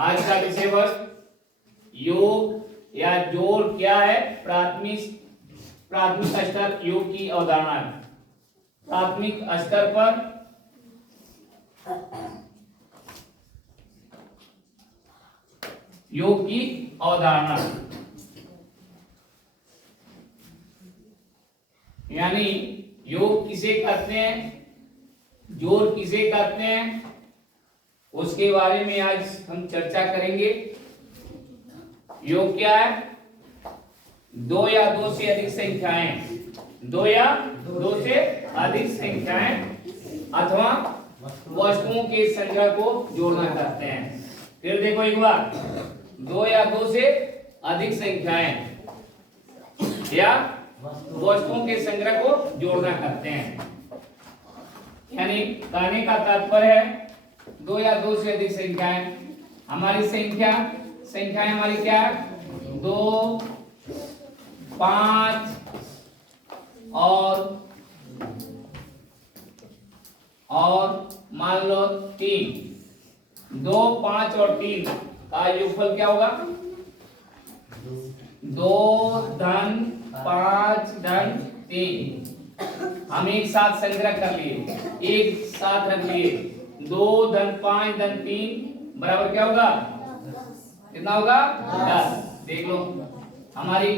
आज का विषय वस्तु योग या जोड़ क्या है। प्राथमिक स्तर योग की अवधारणा। प्राथमिक स्तर पर योग की अवधारणा यानी योग किसे कहते हैं, जोड़ किसे कहते हैं, उसके बारे में आज हम चर्चा करेंगे। योग क्या है? दो या दो से अधिक संख्याएं, दो या दो से अधिक संख्याएं अथवा वस्तुओं के संख्या को जोड़ना कहते हैं। फिर देखो एक बार, दो या दो से अधिक संख्याएं या वस्तुओं के संग्रह को जोड़ना कहते हैं। यानी कहने का तात्पर्य है दो या दो से अधिक संख्याएं। हमारी संख्याएं हमारी क्या है? 2, 5 और मान लो 3। 2, 5 और 3 का योगफल क्या होगा? 2 धन 5 धन 3। हम एक साथ संग्रह कर लिए, एक साथ रख लिए। 2 धन 5 धन 3 बराबर क्या होगा? कितना होगा? 10। देख लो हमारी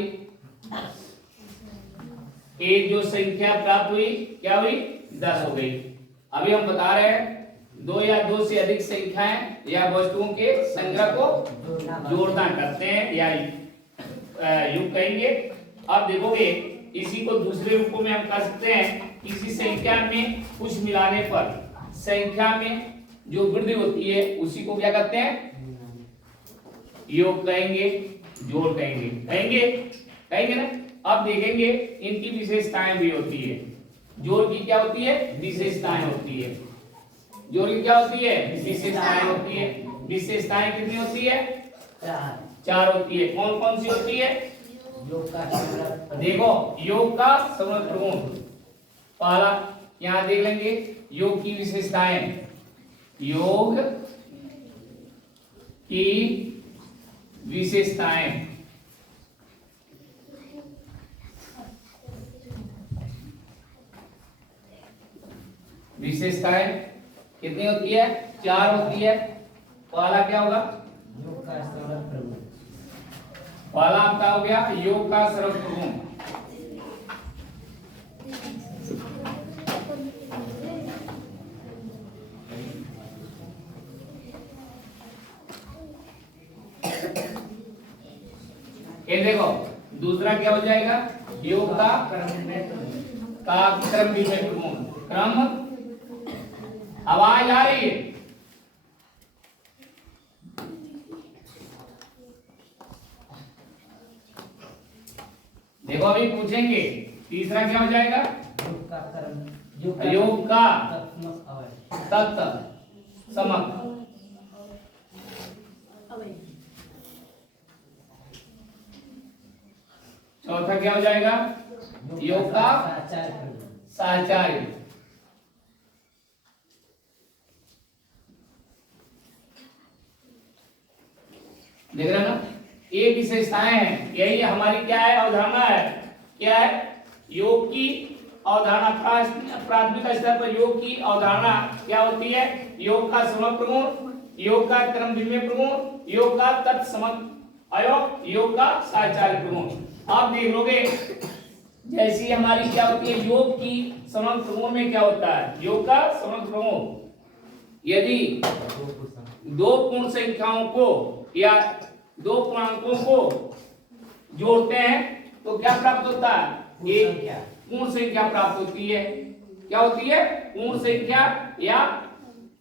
एक जो संख्या प्राप्त हुई क्या हुई? 10 हो गई। अभी हम बता रहे हैं दो या दो से अधिक संख्याएं या वस्तुओं के संग्रह को जोड़ना करते हैं या योग कहेंगे। अब देखोगे इसी को दूसरे रूपों में हम कर सकते हैं। किसी संख्या में कुछ मिलाने पर संख्या में जो वृद्धि होती है उसी को क्या कहते हैं? योग कहेंगे, जोड़ कहेंगे। कहेंगे ना। अब देखेंगे इनकी विशेषताएं भी होती है। जोड़ की क्या होती है? विशेषताएं होती है। जोड़ की क्या होती है? विशेषताएं होती है। विशेषताएं कितनी होती है? 4 होती है। कौन कौन सी होती है? देखो योग का समग्र प्रगुण पहला यहां देख लेंगे। योग की विशेषताएं, योग की विशेषताएं। विशेषताएं कितनी होती है? 4 होती है। पहला क्या होगा? योग का सरल प्रगुण। पहला आपका हो गया योग का सरल प्रगुण। ये देखो दूसरा क्या हो जाएगा? योग का क्रम विषय प्रगुण। क्रम आवाज आ रही है? देखो अभी पूछेंगे तीसरा क्या हो जाएगा? योग का तत्समक। चौथा क्या हो जाएगा? योग का साहचर्य। देख रहे ना, ये विशेषताएं हैं। यही हमारी क्या है? अवधारणा है। क्या है? योग की अवधारणा। प्राथमिक स्तर पर योग की अवधारणा क्या होती है? योग का समग्र प्रगुण, योग का क्रम विमेय प्रगुण, योग का तत्समक अयोग, योग का साहचर्य प्रगुण। आप देख लोगे जैसी हमारी क्या होती है? योग की समग्र प्रगुण में क्या होता है? योग का समग्र प्रगुण यदि दो पूर्ण संख्याओं को या दो पूर्णांकों को जोड़ते हैं तो क्या प्राप्त होता है? एक पूर्ण संख्या प्राप्त होती है। क्या होती है? पूर्ण संख्या या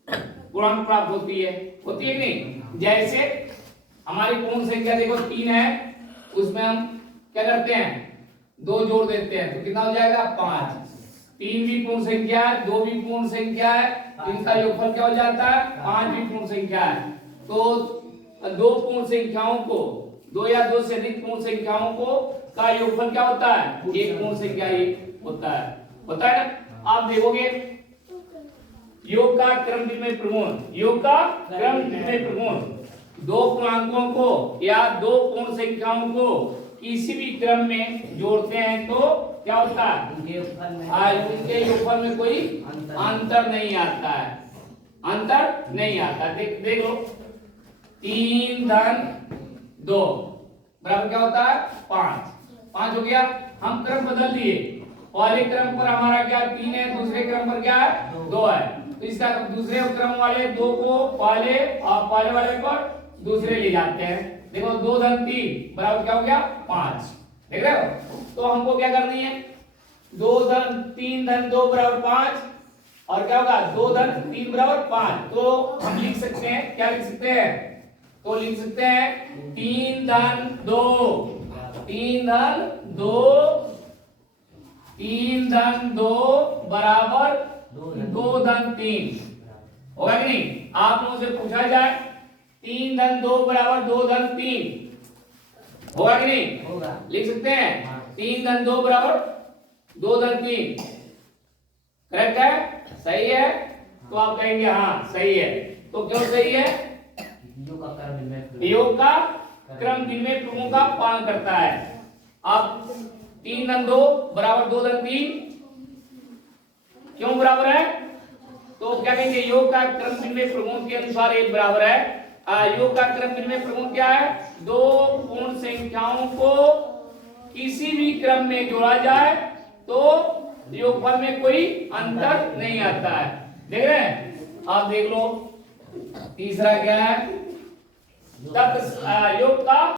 पूर्णांक प्राप्त होती है कि नहीं? जैसे हमारी पूर्ण संख्या देखो 3 है, उसमें हम क्या करते हैं? 2 जोड़ देते हैं तो कितना हो जाएगा? 5। 3 भी पूर्ण संख्या है, 2 भी पूर्ण संख्या है, इनका योगफल क्या हो जाता है? 5 भी पूर्ण संख्या है। तो दो पूर्ण संख्याओं को, दो या दो से अधिक पूर्ण संख्याओं को का योगफल क्या होता है? एक पूर्ण संख्या ही होता है ना। आप देखोगे योग का क्रम विमेय प्रगुण, योग का क्रम विमेय प्रगुण दो पूर्णांकों को या दो पूर्ण संख्याओं को किसी भी क्रम में जोड़ते हैं तो क्या होता है? उनके योगफल में उनके योगफल में कोई अंतर नहीं आता है, अंतर नहीं आता। देख लो 3 धन 2 बराबर क्या होता है? 5। 5 हो गया। हम क्रम बदल दिए, पहले क्रम पर हमारा क्या 3 है, दूसरे क्रम पर क्या है 2 है, तो इसका दूसरे क्रम वाले 2 को पहले और पहले वाले पर दूसरे ले जाते हैं। देखो 2 धन 3 बराबर क्या हो गया? 5। देख रहे हो? तो हमको क्या करनी है? 3 धन 2 बराबर 5 और क्या होगा? 2 धन 3 बराबर 5। तो हम लिख सकते हैं, क्या लिख सकते हैं? तो लिख सकते हैं 3 धन 2 बराबर 2 धन 3 होगा कि नहीं? आप लोगों से पूछा जाए 3 धन 2 बराबर 2 धन 3 होगा कि नहीं? होगा। लिख सकते हैं 3 धन 2 बराबर 2 धन 3। करेक्ट है? सही है? तो आप कहेंगे हाँ सही है। तो क्यों सही है? योग का क्रम विनिमय प्रगुण का पालन करता है। अब 3 धन 2 बराबर 2 धन 3 क्यों बराबर है? तो क्या कहेंगे? योग का क्रम विनिमय प्रगुण के अनुसार ये बराबर है। योग का क्रम विनिमय प्रगुण क्या है? दो पूर्ण संख्याओं को किसी भी क्रम में जोड़ा जाए तो योगफल में कोई अंतर नहीं आता है। देख रहे हैं? आप देख लो तीसरा क्या है? तब योग का